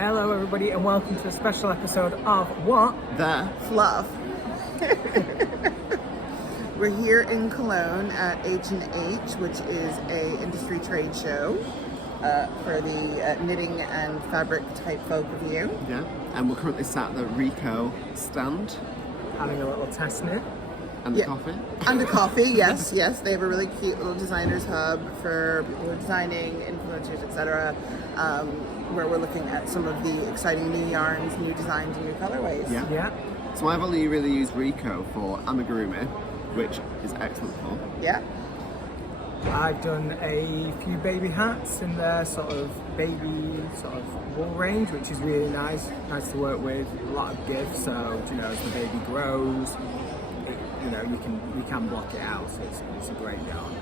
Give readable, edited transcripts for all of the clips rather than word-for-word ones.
Hello everybody and welcome to a special episode of what? The Fluff. We're here in Cologne at H&H, which is a industry trade show for the knitting and fabric type folk of you. Yeah, and we're currently sat at the Rico stand. Having a little test knit. And the coffee. And the coffee, yes. They have a really cute little designers hub for people who are designing, influencers, etc. Where we're looking at some of the exciting new yarns, new designs, and new colorways. Yeah. So I've only really used Rico for amigurumi, which is excellent fun. Yeah. I've done a few baby hats in their sort of baby sort of wool range, which is really nice to work with. A lot of give, so as the baby grows, you can block it out. So it's a great yarn.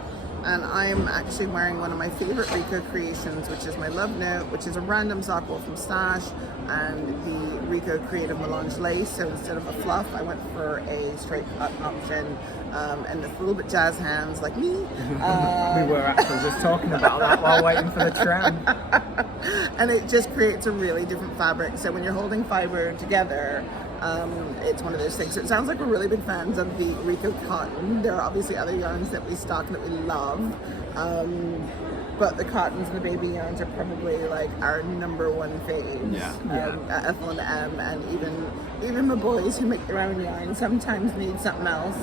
And I'm actually wearing one of my favorite Rico creations, which is my Love Note, which is a random sock wool from Stash, and the Rico Creative Melange lace. So instead of a fluff, I went for a straight cut option, and it's a little bit jazz hands like me. We were actually just talking about that while waiting for the tram. And it just creates a really different fabric. So when you're holding fibre together, it's one of those things. So it sounds like we're really big fans of the Rico cotton. There are obviously other yarns that we stock that we love, but the cottons and the baby yarns are probably like our number one faves. Ethel and M, and even my boys who make their own yarn sometimes need something else.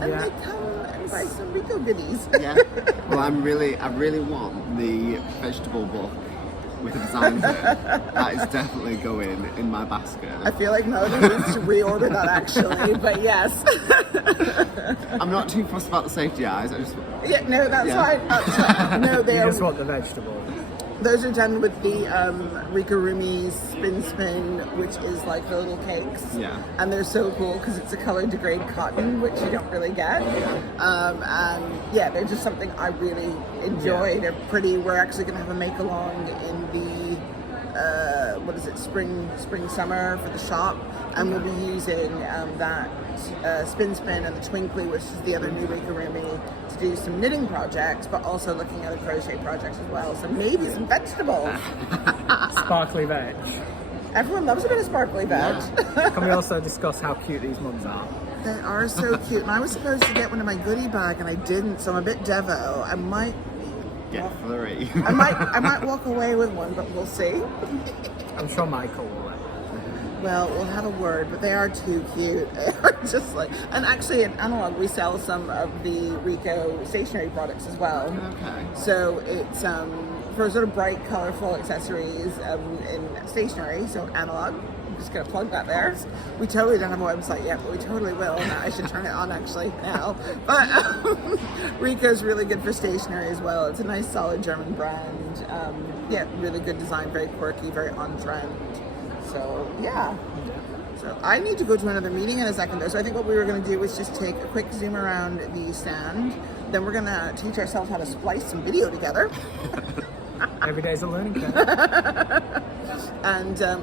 And they come and buy some Rico goodies. Well, I really want the vegetable book with a design to it. That is definitely going in my basket. I feel like Melody needs to reorder that actually, but yes. I'm not too fussed about the safety eyes. That's fine. No, they You just want the vegetable. Those are done with the Rikorumi Spin, which is like the little cakes. And they're so cool because it's a color degrade cotton, which you don't really get. And they're just something I really enjoy. They're pretty. We're actually going to have a make along in the spring summer for the shop, and we'll be using that spin and the twinkly, which is the other new Rikorumi, to do some knitting projects, but also looking at a crochet projects as well. So maybe some vegetables. Sparkly veg. Everyone loves a bit of sparkly veg. Can we also discuss how cute these mugs are? They are so cute. And I was supposed to get one in my goodie bag and I didn't, so I'm a bit devo. I might get flurry. I might walk away with one, but we'll see. I'm sure Michael will. Well, we'll have a word, but they are too cute. They're just like, and actually at Analog we sell some of the Rico stationery products as well. Okay. So it's for sort of bright, colorful accessories in stationery. So Analog, I'm just gonna plug that there. We totally don't have a website yet, but we totally will. And I should turn it on actually now. But Rico's really good for stationery as well. It's a nice, solid German brand. Really good design, very quirky, very on trend. So so I need to go to another meeting in a second though. So I think what we were going to do was just take a quick zoom around the stand. Then we're going to teach ourselves how to splice some video together. Every day's a learning curve. And so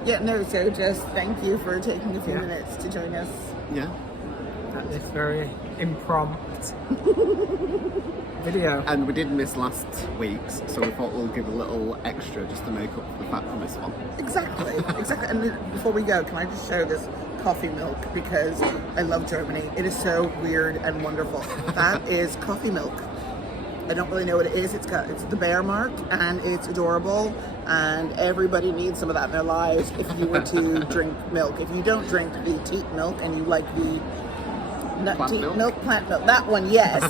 just thank you for taking a few minutes to join us. At this very impromptu video. And we did miss last week's, so we thought we'll give a little extra just to make up for the fact we missed one. Exactly. And before we go, can I just show this coffee milk, because I love Germany. It is so weird and wonderful. That is coffee milk. I don't really know what it is. It's the bear mark, and it's adorable, and everybody needs some of that in their lives if you were to drink milk. If you don't drink the teat milk and you like the plant milk, that one, yes,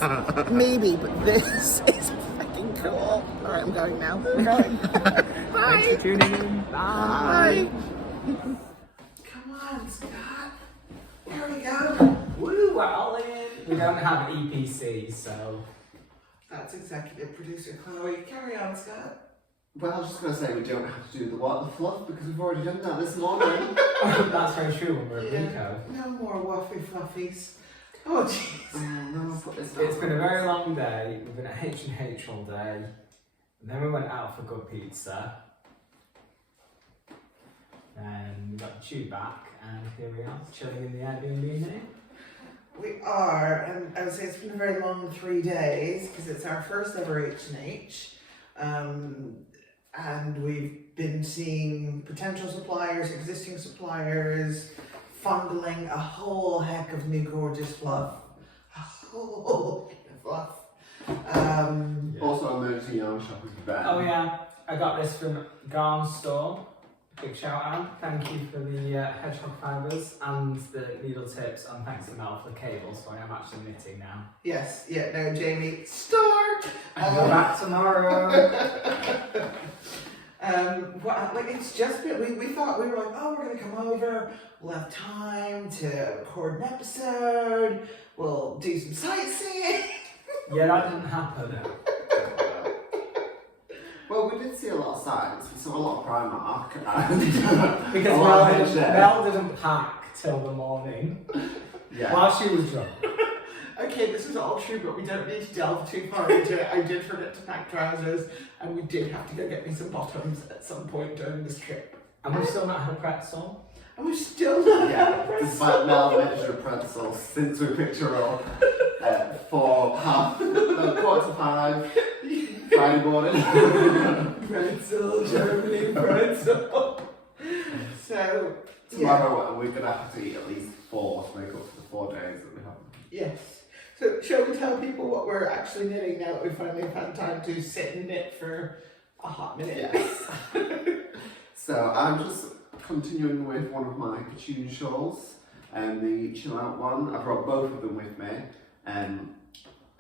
maybe, but this is freaking cool. All right, I'm going now. We're going. Bye. Thanks for tuning in. Bye. Come on, Scott. Here we go. Woo, we're all in. We don't have an EPC, so. That's executive producer Chloe. Carry on, Scott. Well, I was just going to say we don't have to do the fluff because we've already done that this morning. That's very true when we're at Rico. No more waffy fluffies. Oh, jeez. It's been a very long day. We've been at H&H all day. And then we went out for good pizza. And we got the tube back. And here we are, chilling in the Airbnb now. We are, and I would say it's been a very long 3 days because it's our first ever H&H. and we've been seeing potential suppliers, existing suppliers, fondling a whole heck of new gorgeous fluff. A whole heck of fluff. Also, emergency yarn shop is Ben. Oh yeah, I got this from Garn Store. Big shout out. Thank you for the hedgehog fibres and the needle tips, and thanks to Mel for the cables. So I am actually knitting now. Yes, yeah, no, Jamie, start! I'll go back tomorrow. Well, like it's just been, we thought, we were like, oh, we're gonna come over, we'll have time to record an episode, we'll do some sightseeing. Yeah, that didn't happen. Well, we did see a lot of signs. We saw a lot of Primark. And Because Mel didn't pack till the morning. Yeah. While she was drunk. Okay, this is all true, but we don't need to delve too far into it. I did forget to pack trousers, and we did have to go get me some bottoms at some point during this trip. And we've still not had a pretzel. And we're still not Yeah, despite Mel mentioning a pretzel since we picked her up for quarter to 5 Friday morning. pretzel, Germany pretzel. So, Tomorrow we're going to have to eat at least 4 to make up for the 4 days that we have. yes. So, shall we tell people what we're actually knitting now that we finally have had time to sit and knit for a hot minute? Yes. So I'm just continuing with one of my Cologne shawls, and the chill out one. I brought both of them with me, and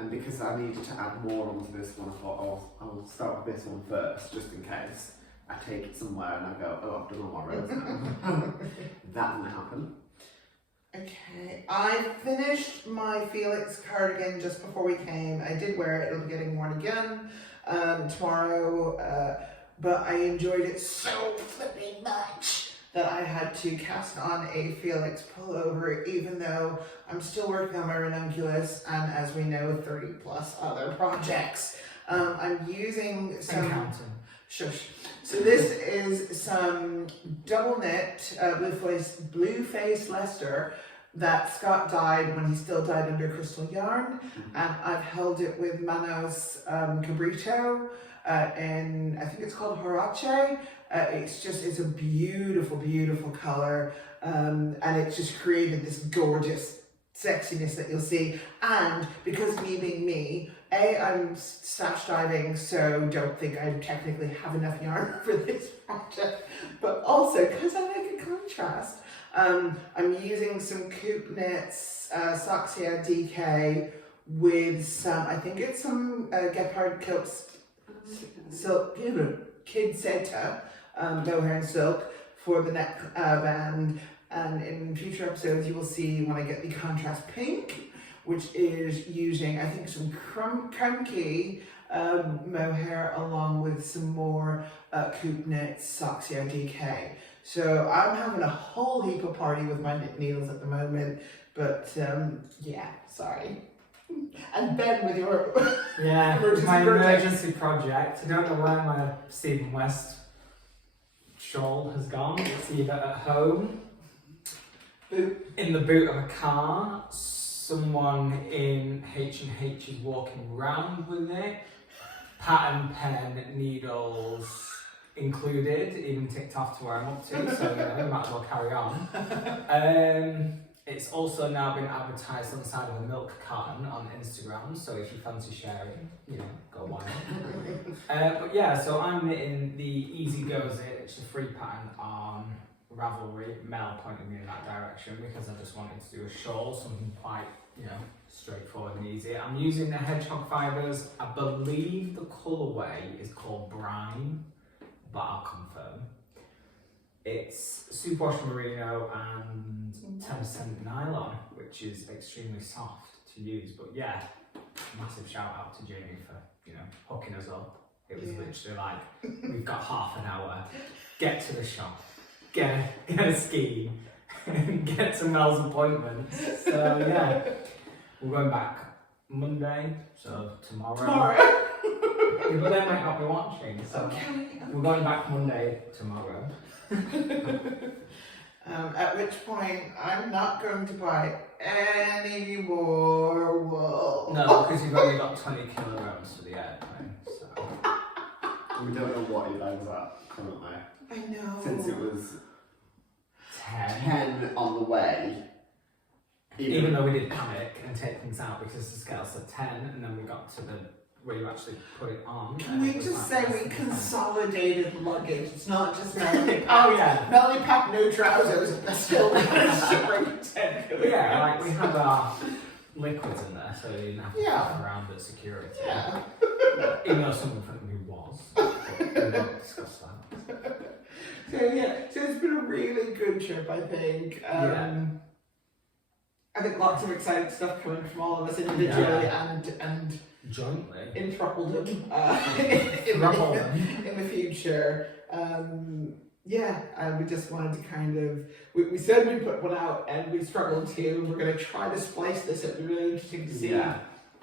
because I needed to add more onto this one, I thought I'll start with this one first, just in case I take it somewhere and I go, oh, I've done all my rows now. That didn't happen. Okay, I finished my Felix cardigan just before we came. I did wear it, it'll be getting worn again tomorrow, but I enjoyed it so flipping much that I had to cast on a Felix pullover, even though I'm still working on my ranunculus and, as we know, 30 plus other projects. I'm using some... Shush. So this is some double knit blue face Leicester that Scott dyed when he still dyed under crystal yarn, and I've held it with Manos Cabrito in, I think it's called Horace. It's a beautiful, beautiful color, and it's just created this gorgeous sexiness that you'll see. And because me being me, I'm stash diving, so don't think I technically have enough yarn for this project, but also because I like a contrast, I'm using some Coop Knits Soxia DK with some, I think it's some Gepard Kilts silk, Kid Seta mohair and silk for the neck band, and in future episodes you will see when I get the contrast pink, which is using, I think, some crunkey mohair along with some more Coop Knits Soxia DK. So I'm having a whole heap of party with my knit needles at the moment, but yeah, sorry. And Ben with your my emergency project. I don't know where my Stephen West shawl has gone. It's either at home, in the boot of a car, someone in H&H is walking around with it, pattern pen, needles included, even ticked off to where I'm up to, so we might as well carry on. It's also now been advertised on the side of a milk carton on Instagram, so if you fancy sharing, go wild. But yeah, so I'm knitting the Easy Goes It, it's a free pattern on Ravelry. Mel pointed me in that direction because I just wanted to do a shawl, something quite, straightforward and easy. I'm using the hedgehog fibres. I believe the colourway is called Brine, but I'll confirm. It's superwash merino and 10% nylon, which is extremely soft to use. But yeah, massive shout out to Jamie for hooking us up. It was literally like, we've got half an hour, get to the shop, get a scheme, get to Mel's appointment. So yeah, we're going back Monday, so tomorrow. People there might not be watching, so we're going back Monday tomorrow. At which point I'm not going to buy any more wool. No, because you've only got 20 kilograms for the airplane, so We don't know what it ends at currently. I know. Since it was 10. 10 on the way. Even though we did panic and take things out because the scale said 10, and then we got to the where you actually put it on. Can we just say we consolidated luggage? It's not just Melanie packed. Oh yeah. Melanie packed no trousers. And still managed to bring 10 kilograms. Yeah, like we had our liquids in there, so you didn't have to Yeah. fuck around at security. Yeah. Even though someone from who was. But we won't discuss that. So yeah, so it's been a really good trip, I think. I think lots of exciting stuff coming from all of us individually and Jointly. in thruppledom in the future. We just wanted to kind of, we said we'd put one out and we struggled to. We're going to try to splice this. It'd be really interesting to see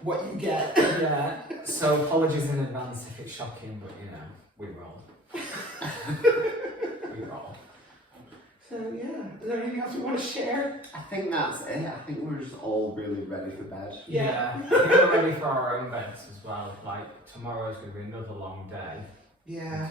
what you get. Yeah, so apologies in advance if it's shocking, but you know, we roll. We roll. So yeah, is there anything else you want to share? I think that's it. I think we're just all really ready for bed. Yeah. I think we're ready for our own beds as well. Like, tomorrow's going to be another long day. Yeah.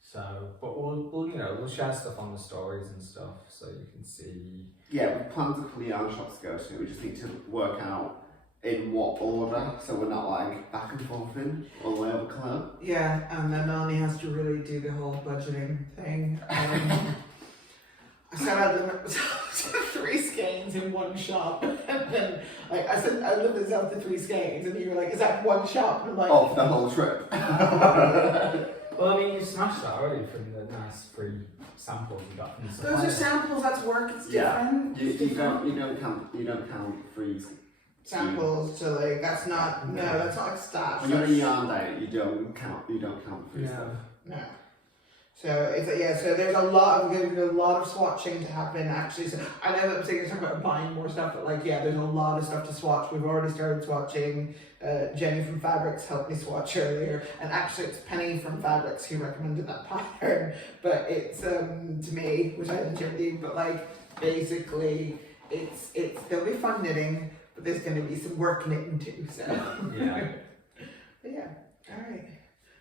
So, but we'll share stuff on the stories and stuff so you can see. Yeah, we planned a couple of yarn shops to go to. We just need to work out in what order, so we're not like back and forth in all the way over Cologne. Yeah, and then Melanie has to really do the whole budgeting thing. I said I'd limit myself to 3 skeins in one shop, and then like I said I limit myself to 3 skeins, and you were like, "Is that one shop?" And I'm like, "Oh, for the whole trip." Well, I mean, you smashed that already from the nice free samples you got from the suppliers. those are samples. That's work. It's different. You don't count free samples to like that's not that's not like stash. When you're in a yarn diet, you don't count free stuff. No. So it's so there's a lot of swatching to happen actually. So I know that I'm saying talking about buying more stuff, but there's a lot of stuff to swatch. We've already started swatching. Jenny from Fabrics helped me swatch earlier, and actually it's Penny from Fabrics who recommended that pattern. But it's to me, which I didn't do, but basically it's there'll be fun knitting, but there's going to be some work knitting too. So yeah. But yeah. All right.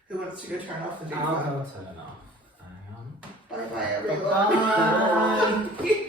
Who wants to go turn off the I'll go turn off. Hang on. Bye bye everyone. Bye.